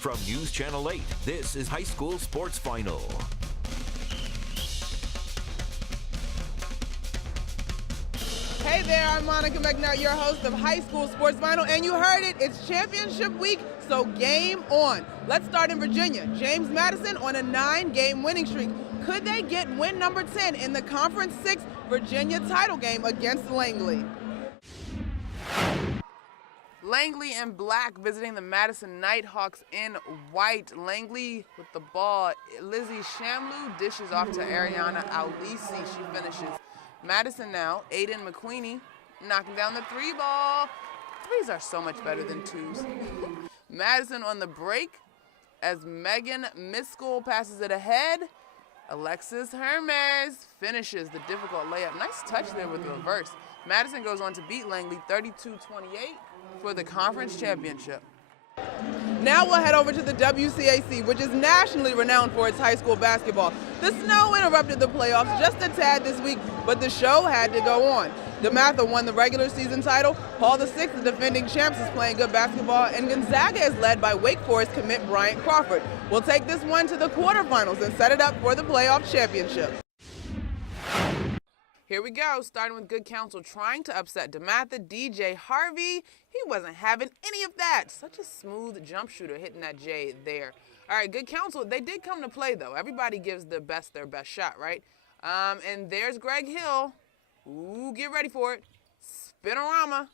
From News Channel 8, this is High School Sports Final. Hey there, I'm Monica McNutt, your host of High School Sports Final, and you heard it, it's championship week, so game on. Let's start in Virginia. James Madison on a 9-game winning streak. Could they get win number 10 in the Conference 6 Virginia title game against Langley? Langley in black visiting the Madison Nighthawks in white. Langley with the ball. Lizzie Shamlou dishes off to Ariana Alisi. She finishes. Madison now, Aiden McQueenie knocking down the 3-ball. Threes are so much better than twos. Madison on the break as Megan Miskell passes it ahead. Alexis Hermes finishes the difficult layup. Nice touch there with the reverse. Madison goes on to beat Langley 32-28 for the conference championship. Now we'll head over to the WCAC, which is nationally renowned for its high school basketball. The snow interrupted the playoffs just a tad this week, but the show had to go on. DeMatha won the regular season title. Paul VI, the defending champs, is playing good basketball, and Gonzaga is led by Wake Forest commit Bryant Crawford. We'll take this one to the quarterfinals and set it up for the playoff championship. Here we go, starting with Good Counsel trying to upset DeMatha. DJ Harvey, he wasn't having any of that. Such a smooth jump shooter hitting that J there. All right, Good Counsel, they did come to play, though. Everybody gives their best shot, right? And there's Greg Hill. Ooh, get ready for it. Spinorama.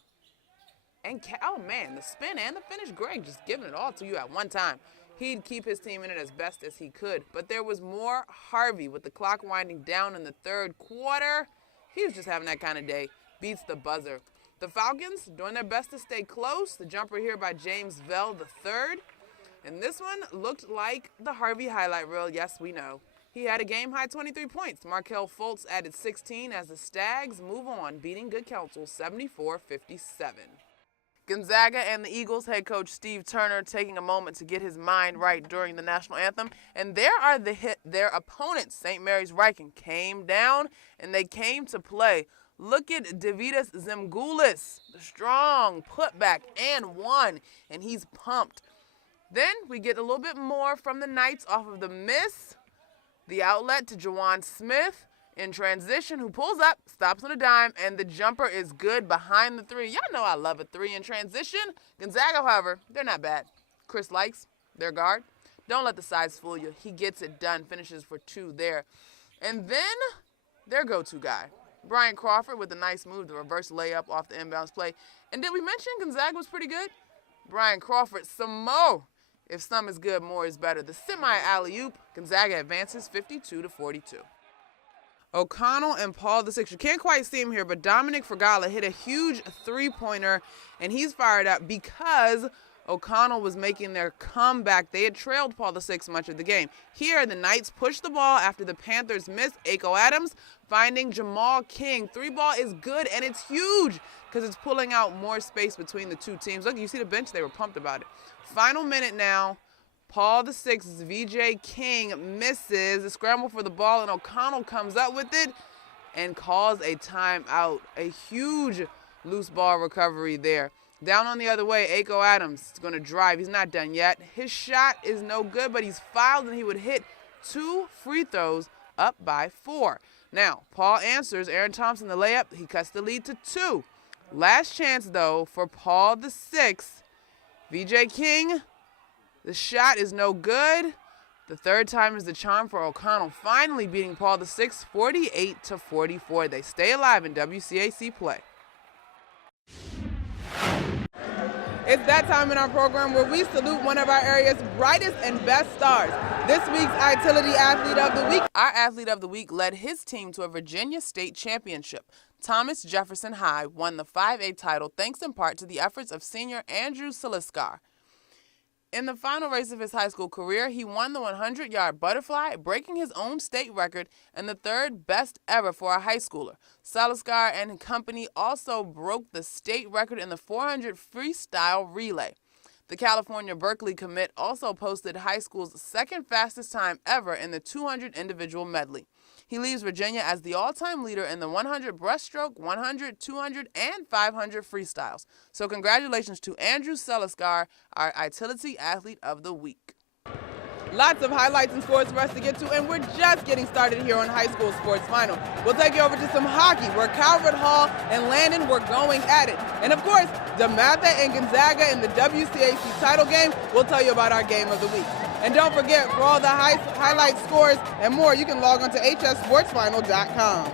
And, oh, man, the spin and the finish. Greg just giving it all to you at one time. He'd keep his team in it as best as he could. But there was more Harvey with the clock winding down in the third quarter. He was just having that kind of day. Beats the buzzer. The Falcons doing their best to stay close. The jumper here by James Vell III. And this one looked like the Harvey highlight reel. Yes, we know. He had a game-high 23 points. Markel Fultz added 16 as the Stags move on, beating Good Counsel 74-57. Gonzaga and the Eagles head coach Steve Turner taking a moment to get his mind right during the national anthem. And there are their opponents. St. Mary's Riken came down and they came to play. Look at Davidas Zemgulis, the strong putback and one, and he's pumped. Then we get a little bit more from the Knights off of the miss. The outlet to Jawan Smith in transition, who pulls up, stops on a dime, and the jumper is good behind the three. Y'all know I love a three in transition. Gonzaga, however, they're not bad. Chris Likes, their guard. Don't let the size fool you. He gets it done, finishes for 2 there. And then their go-to guy, Bryant Crawford with a nice move, the reverse layup off the inbounds play. And did we mention Gonzaga was pretty good? Bryant Crawford, some more. If some is good, more is better. The semi-alley-oop, Gonzaga advances 52-42. O'Connell and Paul VI. You can't quite see him here, but Dominic Fergala hit a huge three-pointer, and he's fired up because O'Connell was making their comeback. They had trailed Paul VI much of the game. Here, the Knights push the ball after the Panthers miss. Aiko Adams finding Jamal King. 3-ball is good, and it's huge because it's pulling out more space between the two teams. Look, you see the bench? They were pumped about it. Final minute now. Paul VI's VJ King misses. A scramble for the ball, and O'Connell comes up with it and calls a timeout. A huge loose ball recovery there. Down on the other way, Aiko Adams is going to drive. He's not done yet. His shot is no good, but he's fouled, and he would hit 2 free throws up by 4. Now, Paul answers. Aaron Thompson, the layup. He cuts the lead to 2. Last chance, though, for Paul VI. VJ King, the shot is no good. The third time is the charm for O'Connell, finally beating Paul VI 48-44. They stay alive in WCAC play. It's that time in our program where we salute one of our area's brightest and best stars. This week's Itility Athlete of the Week. Our Athlete of the Week led his team to a Virginia State Championship. Thomas Jefferson High won the 5A title thanks in part to the efforts of senior Andrew Siliskar. In the final race of his high school career, he won the 100-yard butterfly, breaking his own state record and the 3rd best ever for a high schooler. Saliskar and company also broke the state record in the 400 freestyle relay. The California Berkeley commit also posted high school's 2nd fastest time ever in the 200 individual medley. He leaves Virginia as the all-time leader in the 100 breaststroke, 100, 200, and 500 freestyles. So congratulations to Andrew Seliskar, our Utility Athlete of the Week. Lots of highlights and scores for us to get to, and we're just getting started here on High School Sports Final. We'll take you over to some hockey, where Calvert Hall and Landon were going at it. And of course, DeMatha and Gonzaga in the WCAC title game. We'll tell you about our game of the week. And don't forget, for all the highlight scores and more, you can log on to hssportsfinal.com.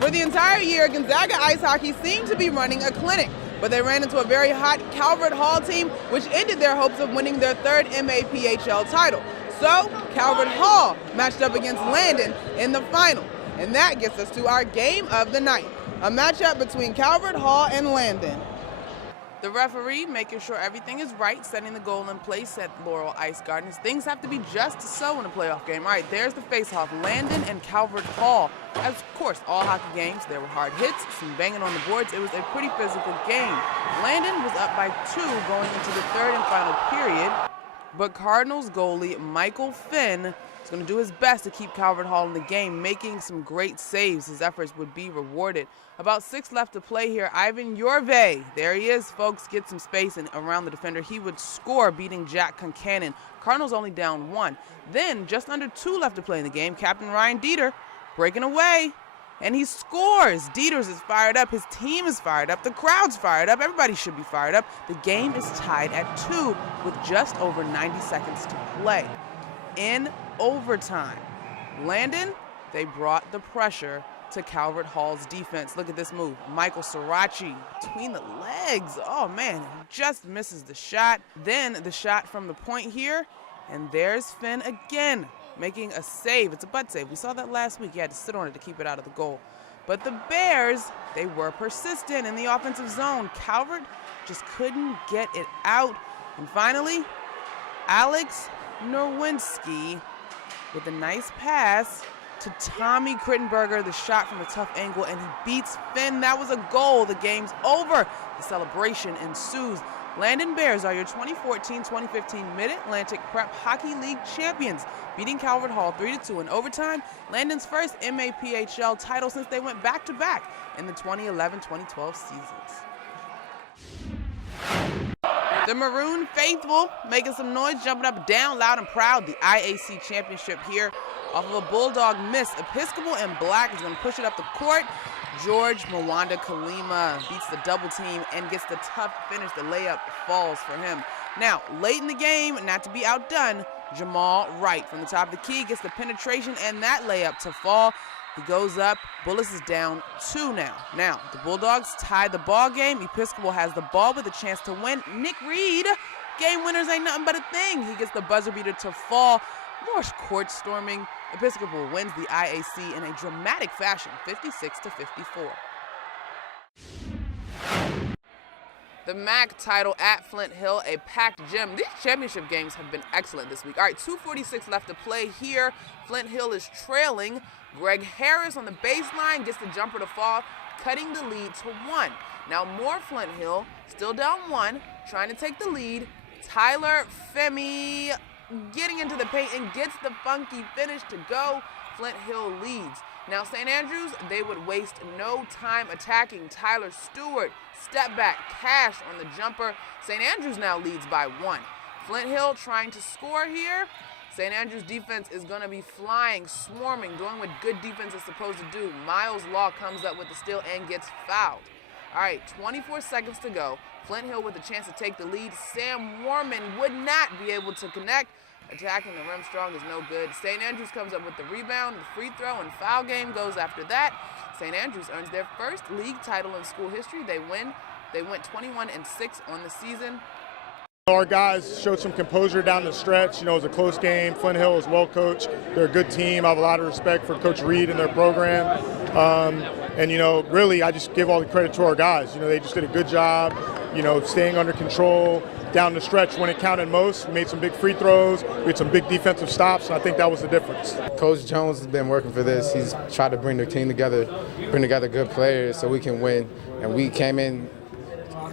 For the entire year, Gonzaga ice hockey seemed to be running a clinic, but they ran into a very hot Calvert Hall team, which ended their hopes of winning their third MAPHL title. So, Calvert Hall matched up against Landon in the final, and that gets us to our game of the night, a matchup between Calvert Hall and Landon. The referee making sure everything is right, setting the goal in place at Laurel Ice Gardens. Things have to be just so in a playoff game. All right, there's the face-off, Landon and Calvert Hall. As of course, all hockey games, there were hard hits, some banging on the boards. It was a pretty physical game. Landon was up by 2 going into the third and final period, but Cardinals goalie Michael Finn is going to do his best to keep Calvert Hall in the game, making some great saves. His efforts would be rewarded. About 6 left to play here. Ivan Yorve, there he is, folks, gets some space and around the defender. He would score, beating Jack Concannon. Cardinals only down 1. Then, just under 2 left to play in the game, Captain Ryan Dieter breaking away, and he scores. Dieters is fired up. His team is fired up. The crowd's fired up. Everybody should be fired up. The game is tied at 2 with just over 90 seconds to play. In overtime, Landon, they brought the pressure to Calvert Hall's defense. Look at this move. Michael Sirachi between the legs. Oh man, just misses the shot. Then the shot from the point here, and there's Finn again, making a save. It's a butt save. We saw that last week. He had to sit on it to keep it out of the goal. But the Bears, they were persistent in the offensive zone. Calvert just couldn't get it out. And finally, Alex Nowinski with a nice pass to Tommy Crittenberger, the shot from a tough angle, and he beats Finn. That was a goal. The game's over. The celebration ensues. Landon Bears are your 2014-2015 Mid-Atlantic Prep Hockey League champions, beating Calvert Hall 3-2 in overtime. Landon's first MAPHL title since they went back-to-back in the 2011-2012 seasons. The Maroon faithful making some noise, jumping up and down, loud and proud. The IAC championship here off of a Bulldog miss. Episcopal in black is going to push it up the court. George Mwanda Kalima beats the double team and gets the tough finish. The layup falls for him. Now, late in the game, not to be outdone, Jamal Wright from the top of the key gets the penetration and that layup to fall. He goes up. Bullis is down 2 now. Now, the Bulldogs tie the ball game. Episcopal has the ball with a chance to win. Nick Reed, game winners ain't nothing but a thing. He gets the buzzer beater to fall. More court storming. Episcopal wins the IAC in a dramatic fashion, 56-54. The MAC title at Flint Hill, a packed gym. These championship games have been excellent this week. All right, 2:46 left to play here. Flint Hill is trailing. Greg Harris on the baseline gets the jumper to fall, cutting the lead to 1. Now more Flint Hill, still down 1, trying to take the lead. Tyler Femi getting into the paint and gets the funky finish to go. Flint Hill leads. Now St. Andrews, they would waste no time attacking. Tyler Stewart, step back, cash on the jumper. St. Andrews now leads by 1. Flint Hill trying to score here. St. Andrews' defense is going to be flying, swarming, doing what good defense is supposed to do. Miles Law comes up with the steal and gets fouled. All right, 24 seconds to go. Flint Hill with a chance to take the lead. Sam Warman would not be able to connect. Attacking the rim strong is no good. St. Andrews comes up with the rebound, the free throw, and foul game goes after that. St. Andrews earns their first league title in school history. They win They went 21-6 on the season. Our guys showed some composure down the stretch. It was a close game. Flint Hill is well coached. They're a good team. I have a lot of respect for Coach Reed and their program. Really, I just give all the credit to our guys. They just did a good job, staying under control down the stretch when it counted most. We made some big free throws. We had some big defensive stops, and I think that was the difference. Coach Jones has been working for this. He's tried to bring the team together, bring together good players so we can win. And we came in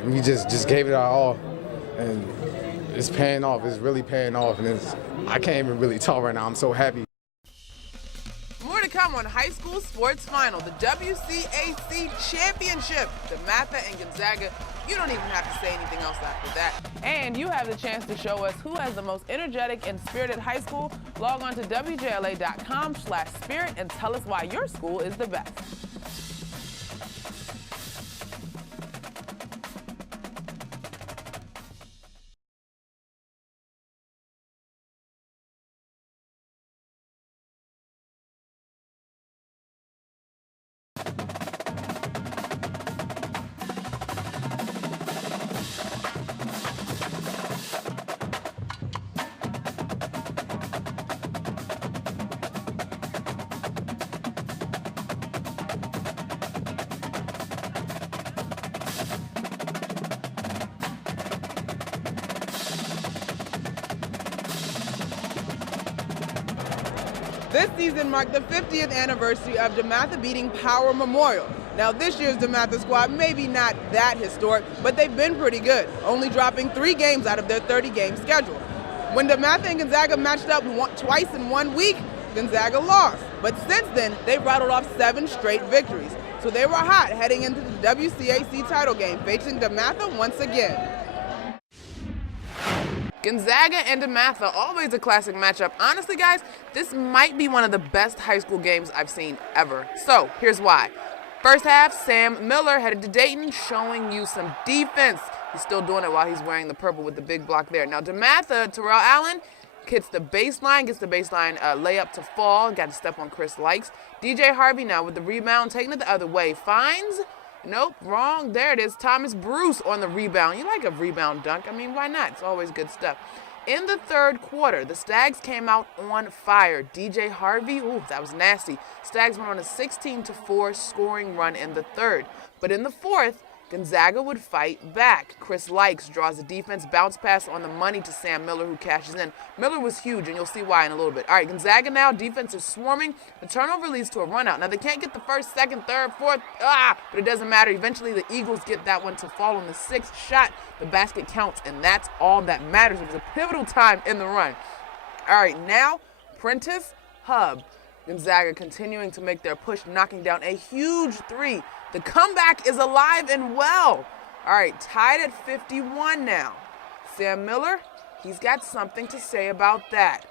and we just gave it our all. And it's paying off. It's really paying off. And I can't even really talk right now. I'm so happy. More to come on High School Sports Final, the WCAC Championship. DeMatha and Gonzaga. You don't even have to say anything else after that. And you have the chance to show us who has the most energetic and spirited high school. Log on to WJLA.com/spirit and tell us why your school is the best. This season marked the 50th anniversary of DeMatha beating Power Memorial. Now this year's DeMatha squad maybe not that historic, but they've been pretty good, only dropping 3 games out of their 30-game schedule. When DeMatha and Gonzaga matched up twice in 1 week, Gonzaga lost. But since then, they've rattled off 7 straight victories. So they were hot heading into the WCAC title game, facing DeMatha once again. Gonzaga and DeMatha, always a classic matchup. Honestly, guys, this might be one of the best high school games I've seen ever. So, here's why. First half, Sam Miller headed to Dayton, showing you some defense. He's still doing it while he's wearing the purple with the big block there. Now, DeMatha, Terrell Allen, gets the baseline layup to fall. Got to step on Chris Likes. DJ Harvey now with the rebound, taking it the other way. Finds... Nope, wrong. There it is. Thomas Bruce on the rebound. You like a rebound dunk. I mean, why not? It's always good stuff. In the third quarter, the Stags came out on fire. DJ Harvey, ooh, that was nasty. Stags went on a 16-4 scoring run in the third. But in the fourth, Gonzaga would fight back. Chris Likes draws the defense, bounce pass on the money to Sam Miller, who cashes in. Miller was huge, and you'll see why in a little bit. All right, Gonzaga now, defense is swarming. The turnover leads to a run out. Now, they can't get the first, second, third, fourth, but it doesn't matter. Eventually, the Eagles get that one to fall on the 6th shot. The basket counts, and that's all that matters. It was a pivotal time in the run. All right, now, Prentice Hub. Gonzaga continuing to make their push, knocking down a huge 3. The comeback is alive and well. All right, tied at 51 now. Sam Miller, he's got something to say about that.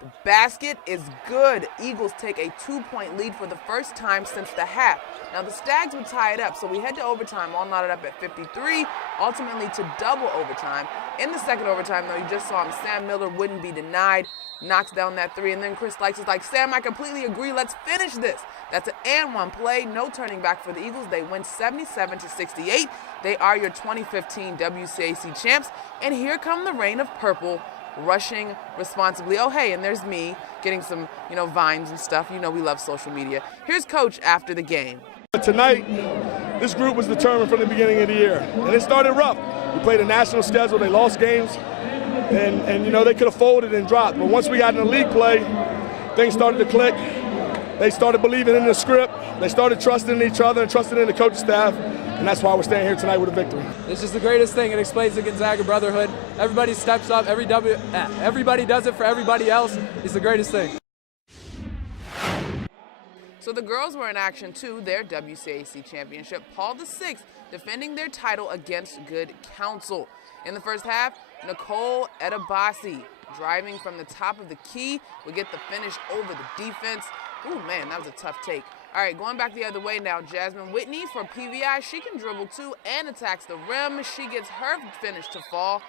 The basket is good. Eagles take a 2-point lead for the first time since the half. Now, the Stags would tie it up, so we head to overtime, all knotted up at 53, ultimately to double overtime. In the second overtime, though, you just saw him. Sam Miller wouldn't be denied, knocks down that 3, and then Chris Likes is like, Sam, I completely agree. Let's finish this. That's an and one play. No turning back for the Eagles. They win 77-68. They are your 2015 WCAC champs. And here come the reign of purple, rushing responsibly. Oh, hey, and there's me getting some, vines and stuff. We love social media. Here's Coach after the game. Tonight, this group was determined from the beginning of the year, and it started rough. We played a national schedule. They lost games, and they could have folded and dropped. But once we got in the league play, things started to click. They started believing in the script. They started trusting in each other and trusting in the coaching staff, and that's why we're staying here tonight with a victory. This is the greatest thing. It explains the Gonzaga brotherhood. Everybody steps up. Everybody does it for everybody else. It's the greatest thing. So the girls were in action too, their WCAC championship. Paul VI defending their title against good counsel. In the first half, Nicole Edabasi driving from the top of the key would get the finish over the defense. Ooh, man, that was a tough take. All right, going back the other way now, Jasmine Whitney for PVI. She can dribble too and attacks the rim. She gets her finish to fall.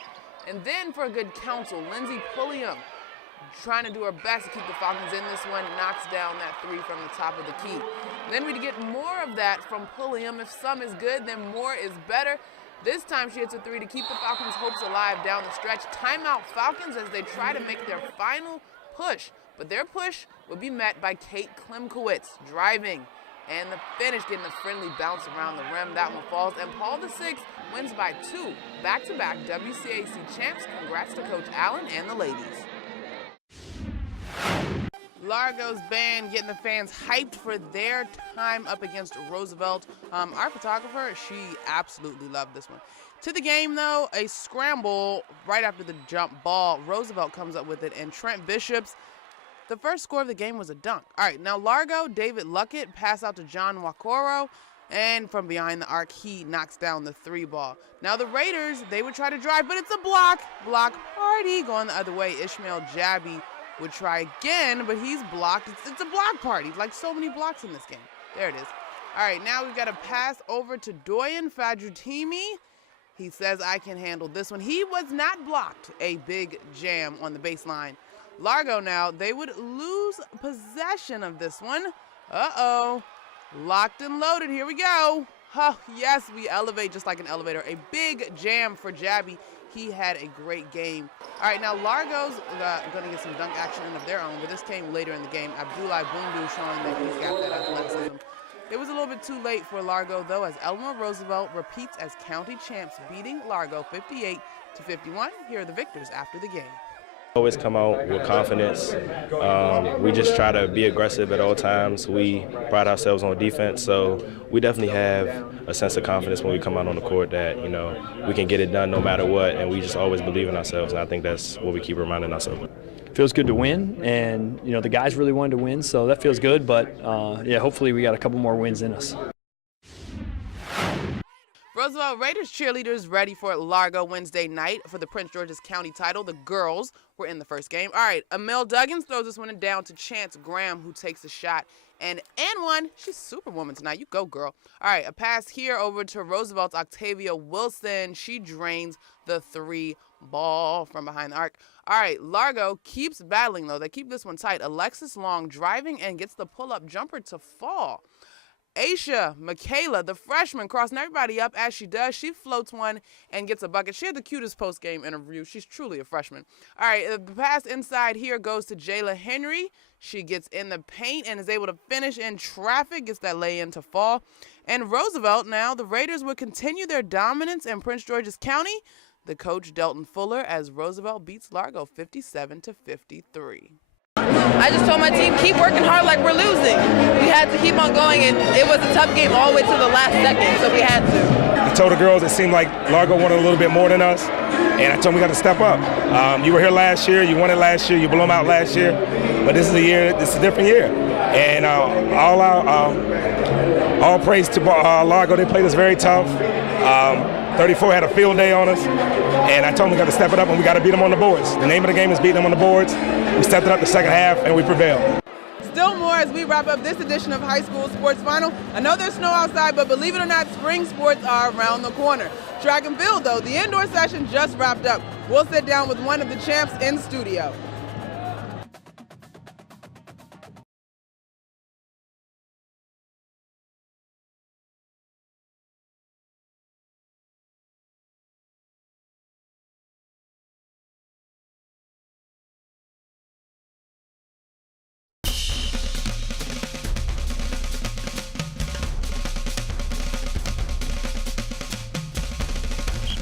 And then for a good counsel, Lindsay Pulliam trying to do her best to keep the Falcons in this one, knocks down that 3 from the top of the key. Then we get more of that from Pulliam. If some is good, then more is better. This time she hits a three to keep the Falcons' hopes alive down the stretch. Timeout Falcons as they try to make their final push. But their push will be met by Kate Klimkowitz driving. And the finish, getting a friendly bounce around the rim. That one falls. And Paul VI wins by 2. Back-to-back WCAC champs. Congrats to Coach Allen and the ladies. Largo's band getting the fans hyped for their time up against Roosevelt. Our photographer, she absolutely loved this one. To the game, though, a scramble right after the jump ball. Roosevelt comes up with it, and Trent Bishop's the first score of the game was a dunk. All right, now Largo, David Luckett, pass out to John Wakoro, and from behind the arc, he knocks down the 3 ball. Now the Raiders, they would try to drive, but it's a block party going the other way. Ishmael Jabby would try again, but he's blocked. It's a block party, like so many blocks in this game. There it is. All right, now we've got a pass over to Doyen Fajutimi. He says, I can handle this one. He was not blocked. A big jam on the baseline. Largo now, they would lose possession of this one. Uh-oh. Locked and loaded. Here we go. Oh, yes, we elevate just like an elevator. A big jam for Jabby. He had a great game. All right, now Largo's going to get some dunk action of their own, but this came later in the game. Abdullah Bundu showing that he's got that athleticism. It was a little bit too late for Largo, though, as Elmore Roosevelt repeats as county champs, beating Largo 58-51. Here are the victors after the game. Always come out with confidence. We just try to be aggressive at all times. We pride ourselves on defense, so we definitely have a sense of confidence when we come out on the court that, you know, we can get it done no matter what, and we just always believe in ourselves, and I think that's what we keep reminding ourselves. Feels good to win, and, you know, the guys really wanted to win, so that feels good, but, yeah, hopefully we got a couple more wins in us. Roosevelt Raiders cheerleaders ready for Largo Wednesday night for the Prince George's County title. The girls were in the first game. All right, Emil Duggins throws this one down to Chance Graham, who takes a shot. And one. She's Superwoman tonight. You go, girl. All right, a pass here over to Roosevelt's Octavia Wilson. She drains the 3 ball from behind the arc. All right, Largo keeps battling, though. They keep this one tight. Alexis Long driving and gets the pull-up jumper to fall. Aisha Michaela, the freshman, crossing everybody up as she does. She floats one and gets a bucket. She had the cutest post-game interview. She's truly a freshman. All right, the pass inside here goes to Jayla Henry. She gets in the paint and is able to finish in traffic, gets that lay-in to fall. And Roosevelt now, the Raiders will continue their dominance in Prince George's County. The coach, Delton Fuller, as Roosevelt beats Largo 57-53. I just told my team, keep working hard like we're losing. We had to keep on going, and it was a tough game all the way to the last second, so we had to. I told the girls it seemed like Largo wanted a little bit more than us, and I told them we got to step up. You were here last year, you won it last year, you blew them out last year, but this is a year, this is a different year. And all praise to Largo. They played us very tough. 34 had a field day on us, and I told them we got to step it up and we got to beat them on the boards. The name of the game is beating them on the boards. We stepped it up the second half and we prevailed. Still more as we wrap up this edition of High School Sports Final. I know there's snow outside, but believe it or not, spring sports are around the corner. Track and field, though, the indoor session just wrapped up. We'll sit down with one of the champs in studio.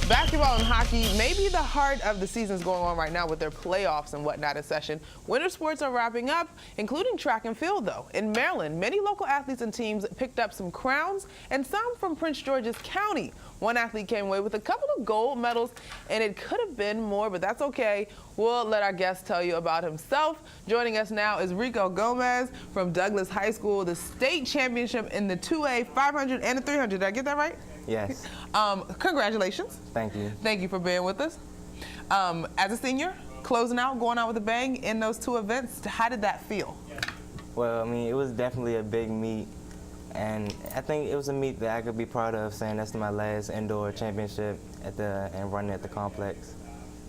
Basketball and hockey, maybe the heart of the season is going on right now with their playoffs and whatnot in session. Winter sports are wrapping up, including track and field, though. In Maryland, many local athletes and teams picked up some crowns and some from Prince George's County. One athlete came away with a couple of gold medals, and it could have been more, but that's okay. We'll let our guest tell you about himself. Joining us now is Rico Gomez from Douglas High School, the state championship in the 2A 500 and the 300. Did I get that right? Yes. Congratulations. Thank you. Thank you for being with us. As a senior, closing out, going out with a bang in those 2 events, how did that feel? Well, I mean, it was definitely a big meet, and I think it was a meet that I could be proud of, saying that's my last indoor championship and running at the complex.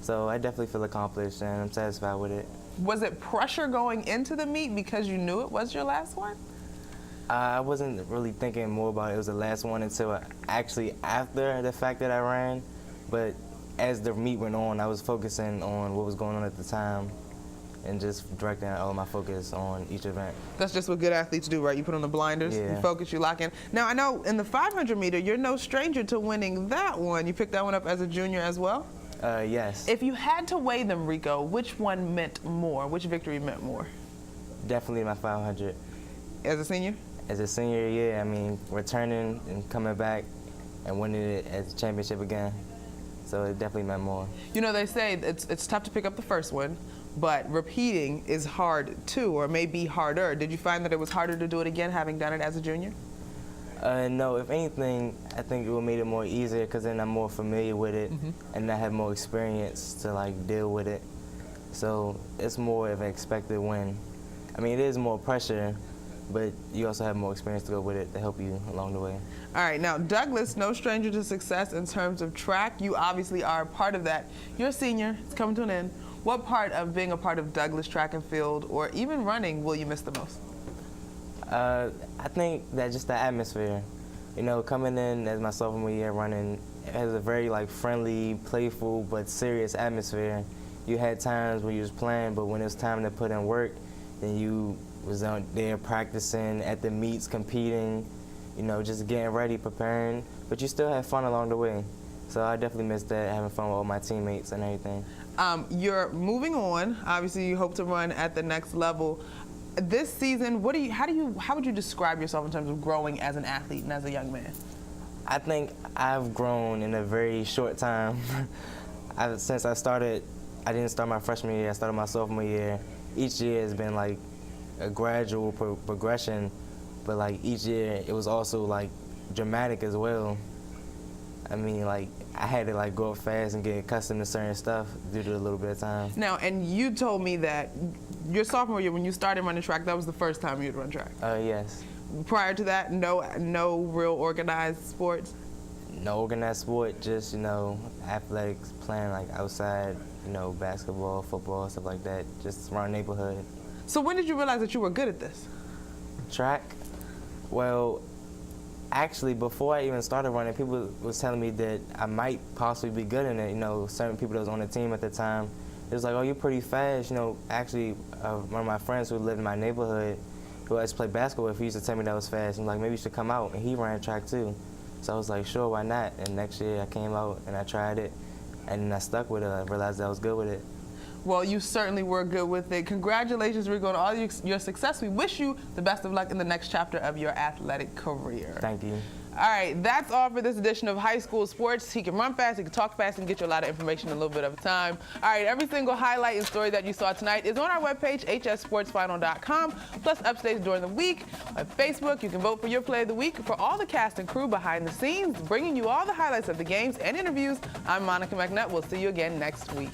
So I definitely feel accomplished, and I'm satisfied with it. Was it pressure going into the meet because you knew it was your last one? I wasn't really thinking more about it. It was the last one until actually after the fact that I ran. But as the meet went on, I was focusing on what was going on at the time and just directing all my focus on each event. That's just what good athletes do, right? You put on the blinders, Yeah. you focus, you lock in. Now, I know in the 500 meter, you're no stranger to winning that one. You picked that one up as a junior as well? Yes. If you had to weigh them, Rico, which one meant more? Which victory meant more? Definitely my 500. As a senior? As a senior, yeah, I mean, returning and coming back and winning it as a championship again. So it definitely meant more. You know, they say it's tough to pick up the first one, but repeating is hard too, or may be harder. Did you find that it was harder to do it again, having done it as a junior? No, if anything, I think it would make it more easier because then I'm more familiar with it and I have more experience to like deal with it. So it's more of an expected win. I mean, it is more pressure, but you also have more experience to go with it to help you along the way. All right, now Douglas, no stranger to success in terms of track. You obviously are a part of that. You're a senior, it's coming to an end. What part of being a part of Douglas track and field, or even running, will you miss the most? I think that just the atmosphere. You know, coming in as my sophomore year running, it has a very like friendly, playful, but serious atmosphere. You had times when you was playing, but when it was time to put in work, then you was out there practicing at the meets, competing, you know, just getting ready, preparing, but you still had fun along the way. So I definitely miss that, having fun with all my teammates and everything. You're moving on. Obviously, you hope to run at the next level. This season, how would you describe yourself in terms of growing as an athlete and as a young man? I think I've grown in a very short time. Since I didn't start my freshman year, I started my sophomore year. Each year has been like a gradual progression, but like each year it was also like dramatic as well. I mean, like I had to like go up fast and get accustomed to certain stuff due to a little bit of time. Now, and you told me that your sophomore year, when you started running track, that was the first time you'd run track. Yes. Prior to that, no real organized sports? No organized sport, just, you know, athletics, playing like outside, you know, basketball, football, stuff like that, just around the neighborhood. So when did you realize that you were good at this? Track? Well, actually, before I even started running, people was telling me that I might possibly be good in it. You know, certain people that was on the team at the time, it was like, oh, you're pretty fast. You know, actually, one of my friends who lived in my neighborhood, who I used to play basketball with, he used to tell me that I was fast. And like, maybe you should come out. And he ran track too. So I was like, sure, why not? And next year I came out and I tried it, and then I stuck with it. I realized that I was good with it. Well, you certainly were good with it. Congratulations, Rico, on all your success. We wish you the best of luck in the next chapter of your athletic career. Thank you. All right, that's all for this edition of High School Sports. He can run fast, he can talk fast, and get you a lot of information in a little bit of time. All right, every single highlight and story that you saw tonight is on our webpage, hssportsfinal.com, plus updates during the week. On Facebook, you can vote for your play of the week. For all the cast and crew behind the scenes, bringing you all the highlights of the games and interviews, I'm Monica McNutt. We'll see you again next week.